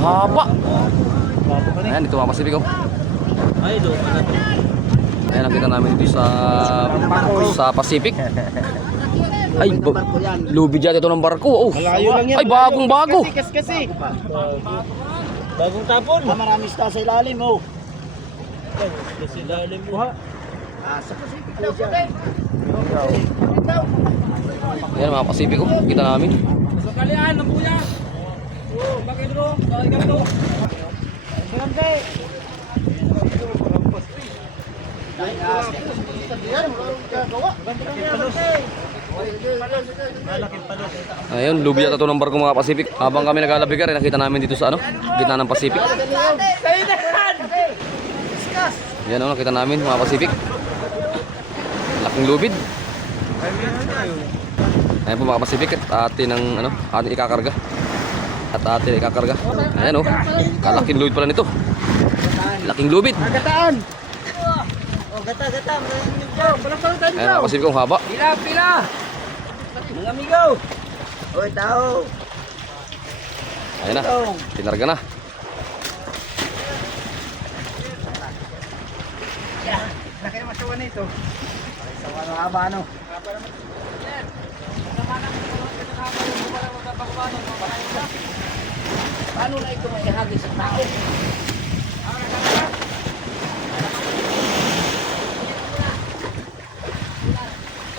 Haba. Ayan, dito mga Pacific oh. Ay, doon na to. Ayan, nakita namin dito sa Pacific. Ay, lubi dyan ito ng barko. Oh. Ay, bagong bago. Kasi. Bagong tapon. Marami isda sa ilalim, oh. Kasi lalim mo ha. Sa Pacific daw dyan. Ayan mga Pacific oh. Kita namin. Sa kalian ng buya. Oh, bakit bro? Bakit ganito? Barangay. Ayun, lubi yata ito ng barko mga Pacific. Habang kami naglalabigar, nakita namin dito sa gitna ng Pacific. Yan oh, nakita namin mga Pacific. Laking lubid. Ayan po mga Pacific, at atin ikakarga. At atin ikakarga. Ayan oh, kalaking lubid pala nito. Laking lubid. Gataan. Oh, gata. Ayan mga Pacific, ang haba. Pila! Mga amigo! Oy, tao. Ayan na, tinarga na. Nakaya masawa nito. Sa haba ano. Paano na ito maihagi sa tao?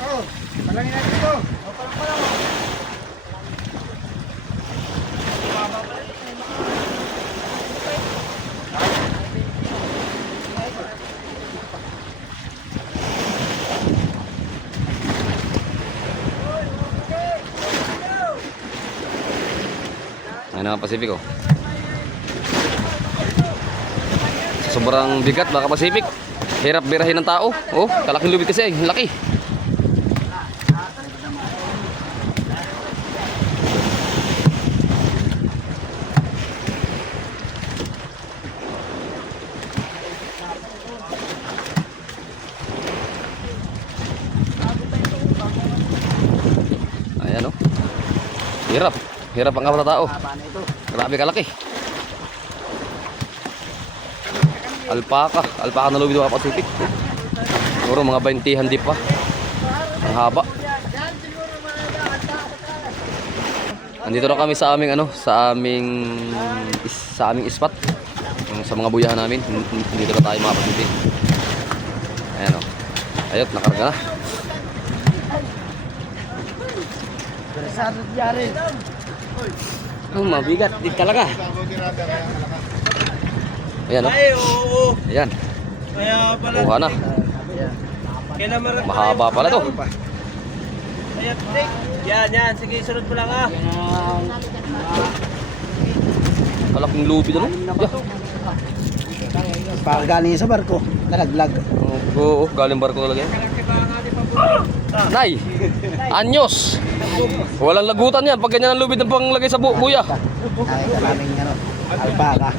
Oh, palangin natin ito. Ayan na Pacific oh. Sobrang bigat mga Pacific. Hirap birahin ng tao. Oh, kalaking lubid kasi, laki. Ayan oh. Hirap ang kapal na tao. Grabe kalaki. Alpaka na lubid mga Pacific. Siguro mga 20 di pa. Ang haba. Andito na kami sa aming sa aming spot. Sa mga buyahan namin. Dito na tayo mga Pacific. Ayan oh. Ayot, nakarga na. Sarap yari. Mabigat din talaga. Ayan oh. Ay, oo. Ayan. Kaya pala. Kuha na. Kailan marat. Mahaba pala to. Ayan, break. Yan. Sige, sunod mo lang ah. Malaking lubid ano? Pag galing sa barko, nalaglag. Oo, galing barko talaga yan. Nay! Anyos! Walang lagutan yan. Pag ganyan ang lubid ng panglagay sa buya. Ay, maraming alpaka.